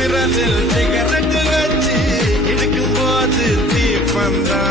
விரலில் சிகரெட்டு வச்சு இடுக்கும் போது தீப்பந்தான்.